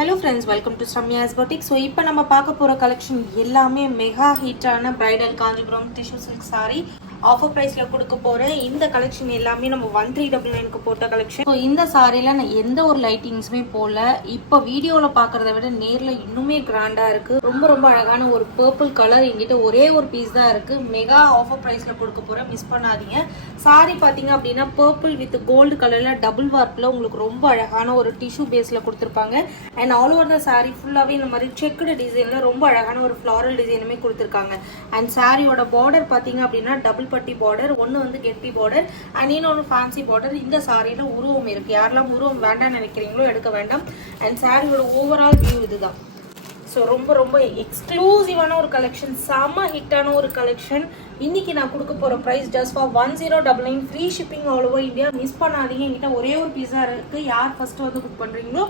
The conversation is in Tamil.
Hello friends, welcome to Ramya's boutique. So இப்போ நம்ம பார்க்க போகிற கலெக்ஷன் எல்லாமே மெகா ஹிட்டான bridal Kanchipuram tissue silk sorry offer ப்ரைஸில் கொடுக்க போகிறேன். இந்த கலெக்ஷன் எல்லாமே நம்ம 1399க்கு போட்ட கலெக்ஷன். ஸோ இந்த சாரியில் நான் எந்த ஒரு லைட்டிங்ஸுமே போடல. இப்போ வீடியோவில் பார்க்குறத விட நேரில் இன்னுமே கிராண்டாக இருக்குது. ரொம்ப ரொம்ப அழகான ஒரு பர்பிள் கலர். எங்கிட்ட ஒரே ஒரு பீஸ் தான் இருக்குது. மெகா ஆஃபர் ப்ரைஸில் கொடுக்க போகிறேன், மிஸ் பண்ணாதீங்க. சாரி பார்த்தீங்க அப்படின்னா பர்பிள் வித் கோல்டு கலரில் டபுள் வார்ப்பில் உங்களுக்கு ரொம்ப அழகான ஒரு டிஷ்யூ பேஸில் கொடுத்துருப்பாங்க. And all over the sorry ஃபுல்லாகவே இந்த மாதிரி செக்குடு டிசைனில் ரொம்ப அழகான ஒரு ஃப்ளாரல் டிசைனுமே கொடுத்துருக்காங்க. அண்ட் சாரியோட பார்டர் பார்த்தீங்க அப்படின்னா டபுள் பட்டி பார்டர், ஒன்று வந்து கெட்டி பார்டர் அண்ட் இன்னொன்று ஃபேன்சி பார்டர். இந்த சாரியில் உருவம் இருக்குது. யாரெல்லாம் உருவம் வேண்டாம்னு நினைக்கிறீங்களோ எடுக்க வேண்டாம். அண்ட் சாரியோட ஓவரால் வியூ இதுதான். ஸோ ரொம்ப ரொம்ப எக்ஸ்க்ளூசிவான ஒரு கலெக்ஷன், செம்ம ஹிட்டான ஒரு கலெக்ஷன். இன்னைக்கு நான் கொடுக்க போகிற price just for 1099, free shipping all over India. Miss பண்ணாதீங்க. என்கிட்ட ஒரே ஒரு பீஸா இருக்குது. யார் ஃபர்ஸ்ட் வந்து புக் பண்ணுறீங்களோ